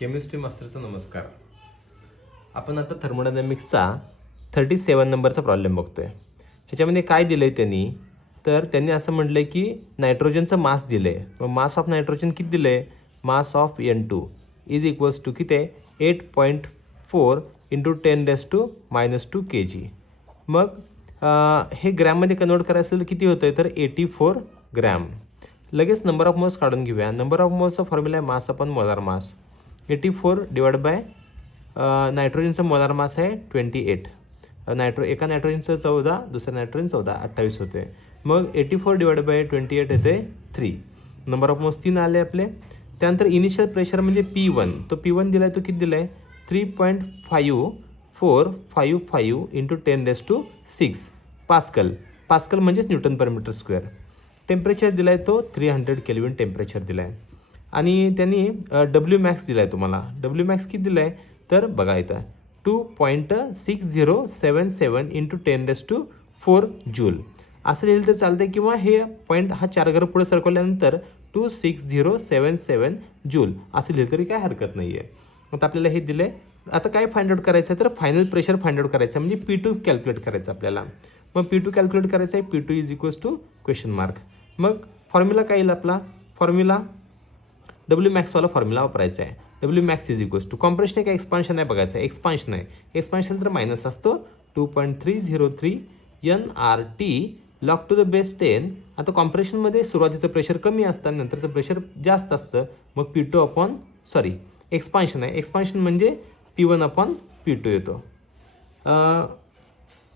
Chemistry मास्टरचा नमस्कार. आपण आता थर्मोडायनॅमिक्सचा 37 नंबरचा प्रॉब्लेम बघतोय. ह्याच्यामध्ये काय दिलं आहे त्यांनी असं म्हटलं आहे की नायट्रोजनचं मास दिलं आहे. मग मास ऑफ नायट्रोजन किती दिलं आहे? Mass of N2 is equals to किती आहे? 8.4 इंटू 10⁻⁻² kg. मग हे ग्रॅममध्ये कन्वर्ट करायचं असेल तर किती होतं आहे? तर 84 ग्रॅम. लगेच नंबर ऑफ मोल्स काढून घेऊया. नंबर ऑफ मोल्सचा फॉर्म्युला आहे mass upon molar mass. 84 divide by नायट्रोजनचं मोलार मास आहे 28. एका नायट्रोजनचं 14, दुसऱ्या नायट्रोजन 14, 28 होते. मग 84 डिवाइड बाय 28 येते 3. नंबर ऑफ मोल्स 3 आले आपले. त्यानंतर इनिशियल प्रेशर म्हणजे P1. तो P1 दिला आहे, तो किती दिला आहे? 3.5455 इंटू 10⁻⁶ पास्कल. पास्कल म्हणजेच न्यूटन पर मीटर स्क्वेअर. टेम्परेचर दिला आहे तो 300 केल्विन टेम्परेचर दिला आहे. आणि त्यांनी डब्ल्यू मॅक्स दिला आहे तुम्हाला. डब्ल्यू मॅक्स किती दिला आहे? तर बघा इथं 2.6077 इंटू 10⁻⁴ जूल असं लिहिलं तर चालतं आहे, किंवा हे पॉईंट हा 4 घर पुढे सरकवल्यानंतर 26077 जूल असं लिहिलं तरी काय हरकत नाही आहे. आता आपल्याला हे दिलं आहे. आता काय फाइंड आउट करायचं आहे? तर फायनल प्रेशर फाइंड आउट करायचं आहे, म्हणजे P2 कॅल्क्युलेट करायचं आपल्याला. मग P2 कॅल्क्युलेट करायचं आहे. P2 is equals to question mark. मग फॉर्म्युला काय येईल आपला? फॉर्म्युला डब्ल्यू मॅक्सवाला फॉर्म्युला वापरायचा आहे. W max is equals to compression आहे का एक्सपान्शन आहे बघायचं आहे. एक्सपान्शन आहे. एक्सपान्शन तर मायनस असतो 2.303 NRT log to the base 10. आता कॉम्प्रेशनमध्ये सुरुवातीचं प्रेशर कमी असतं, नंतरचं प्रेशर जास्त असतं. मग P2 अपॉन एक्सपान्शन आहे. एक्सपान्शन म्हणजे P1 अपॉन P2 येतो.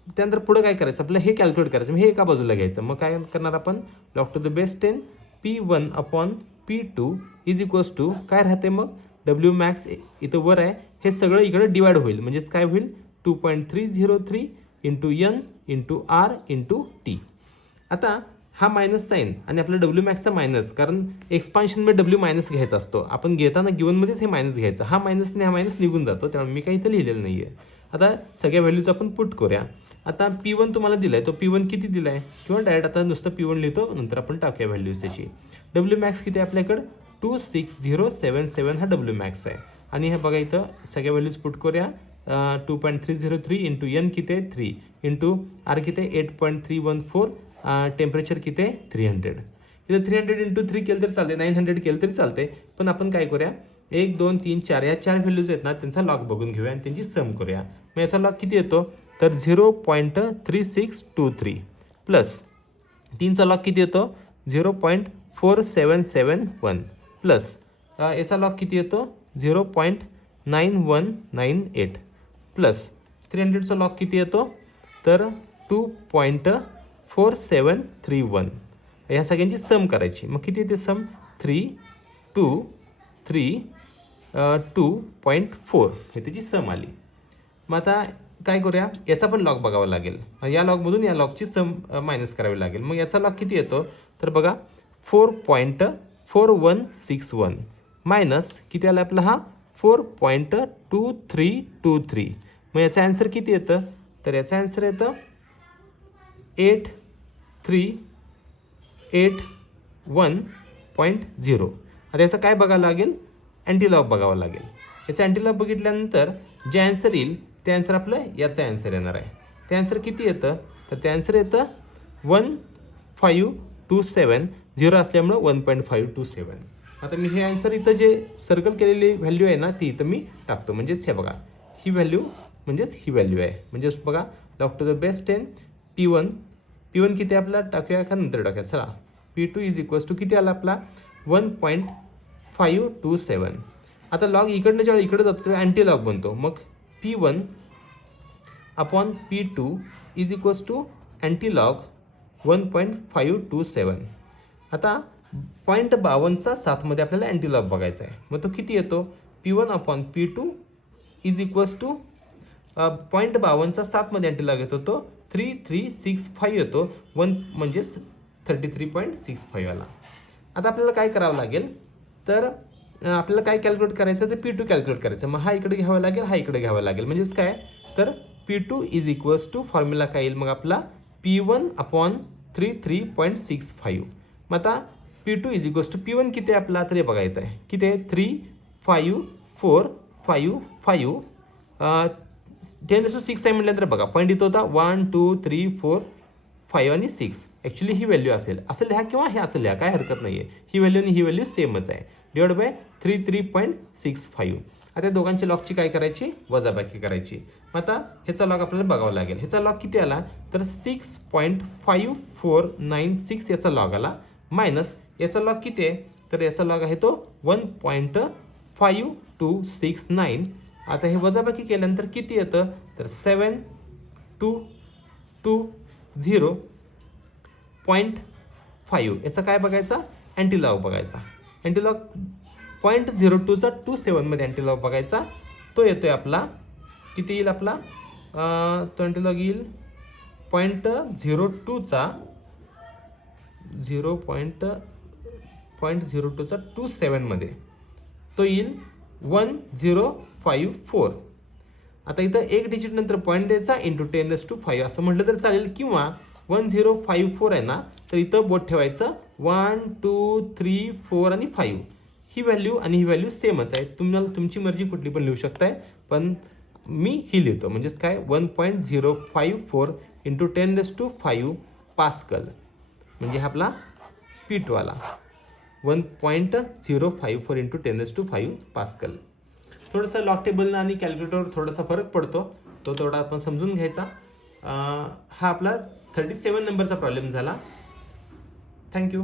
त्यानंतर पुढं काय करायचं आपलं? हे कॅल्क्युलेट करायचं. मग हे एका बाजूला घ्यायचं. मग काय करणार आपण? Log to the base 10 P1 upon P2 is equals to काय राहते? मग डब्ल्यू मॅक्स इथं वर आहे, हे सगळं इकडं डिवाइड होईल. म्हणजेच काय होईल? 2.303 into N into R into T. आता हा मायनस साईन आणि आपला डब्ल्यू मॅक्सचा मायनस, कारण एक्सपान्शनमध्ये डब्ल्यू मायनस घ्यायचा असतो. आपण घेताना गिवनमध्येच हे मायनस घ्यायचं. हा मायनसने हा मायनस निघून जातो, त्यामुळे मी काही इथं लिहिलेलं नाही आहे. आता सगळ्या व्हॅल्यूज आपण पुट करूया. आता P1 तुम्हाला दिला आहे, तो P1 किती दिला आहे? किंवा डायरेक्ट आता नुसतं P1 लिहितो, नंतर आपण टाकूया व्हॅल्यूज त्याची. डब्ल्यू मॅक्स किती आहे आपल्याकडं? 26077 हा डब्ल्यू मॅक्स आहे. आणि हे बघा इथं सगळ्या व्हॅल्यूज पुट करूया. 2.303 इंटू N किती आहे? 3 इंटू R किती आहे? 8.314. टेम्परेचर किती आहे? 300. इथं 300 इंटू 3 केलं तरी चालते, 900 केलं तरी चालते. पण आपण काय करूया? 1 2 3 4 या 4 व्हॅल्यूज आहेत ना, त्यांचा लॉग बघून घेऊया आणि त्यांची सम करूया. मग याचा लॉग किती येतो? तर 0.3623 प्लस 3चा लॉग किती येतो? 0.4771 प्लस याचा लॉग किती येतो? 0.9198 प्लस 300चा लॉग किती येतो? तर 2.4731. ह्या सगळ्यांची सम करायची. मग किती येते सम? 3.2.4 हे त्याची सम आली. मग आता काय करूया? याचा पण लॉग बघावा लागेल. या लॉगमधून या लॉगची सम मायनस करावी लागेल. मग याचा लॉग किती येतो? तर बघा 4.4161 मायनस किती आला आपला? हा 4.2323. मग याचं ॲन्सर किती येतं? तर याचं ॲन्सर येतं 8381.0. आता याचं काय बघावं लागेल? अँटीलॉग बघावं लागेल. याचं अँटीलॉग बघितल्यानंतर जे ॲन्सर येईल ते ॲन्सर आपलं याचं ॲन्सर येणार आहे. ते ॲन्सर किती येतं? तर ते ॲन्सर येतं 1527. 0 असल्यामुळं 1.527. आता मी हे ॲन्सर इथं जे सर्कल केलेली व्हॅल्यू आहे ना, ती इथं मी टाकतो. म्हणजेच हे बघा, ही व्हॅल्यू म्हणजेच ही व्हॅल्यू आहे. म्हणजेच बघा log to the base 10 P1 किती आपला टाकूया का नंतर टाकूया? चला. P2 इज इक्वल्स टू किती आला आपला? 1.527. आता लॉग इकडनं जेव्हा इकडे जातो तेव्हा अँटी लॉग बनतो. मग P1 upon P2 is equals to antilog 1.527. आता 0.52 आपल्याला अँटी लॉग बघायचा आहे. मग तो किती येतो? P1 upon P2 is equals to 0.52 antilog येतो, तो 3365 येतो. 1 म्हणजेच 33.65 आला. आता आपल्याला काय करावं लागेल? तर आपल्याला काय कॅल्क्युलेट करायचं? तर P2 कॅल्क्युलेट करायचं. मग हा इकडे घ्यावा लागेल, हा इकडे घ्यावा लागेल. म्हणजेच काय? तर P2 is equals to formula काय येईल मग आपला? P1 upon 33.65. मग आता P2 is equals to P1 किती आहे आपला? तर हे बघा येत आहे किती आहे? 35 4 5 5 10⁶ आहे म्हटल्यानंतर बघा पॉईंट इथं होता 1 2 3 4 5 आणि 6. ॲक्च्युली ही व्हॅल्यू असेल असं लिहा किंवा हे असं लिहा, काय हरकत नाही आहे. ही व्हॅल्यू आणि ही व्हॅल्यू सेमच आहे. Divide by 3.65. आता दोघांच्या लॉगची काय करायची, वजाबाकी करायची. मग आता ह्याचा लॉग आपल्याला बघावा लागेल. ह्याचा लॉग किती आला तर 6.5496 याचा लॉग आला, मायनस याचा लॉग किती आहे तर याचा लॉग आहे तो 1.5269. आता हे वजाबाकी केल्यानंतर किती येतं तर 7220.5. याचा काय बघायचा, अँटीलॉग बघायचा. अँटीलॉग 0.02चा 27 मध्ये अँटीलॉग बघायचा. तो येतोय आपला किती येईल आपला तो अँटीलॉग येईल 0.02चा 0.02चा 27 मध्ये तो येईल 1054. आता इथं एक डिजिट नंतर पॉईंट द्यायचा इंटू 10⁵ असं म्हटलं तर चालेल, किंवा 1054 आहे ना तर इथं बोट ठेवायचं 1 2 3 4 आणि 5. ही व्हॅल्यू आणि ही व्हॅल्यू सेमच आहे. तुम्हाला तुमची मर्जी कुठली पण लिहू शकताय, पण मी ही लिहितो म्हणजेच काय 1.054 इंटू 10⁵ पास्कल म्हणजे हा आपला P2 आला 1.054 इंटू 10⁵ पास्कल. थोडंसं लॉग टेबल आणि कॅल्क्युलेटरवर थोडासा फरक पडतो, तो थोडा आपण समजून घ्यायचा. हा आपला 37 नंबरचा प्रॉब्लेम झाला. थँक्यू.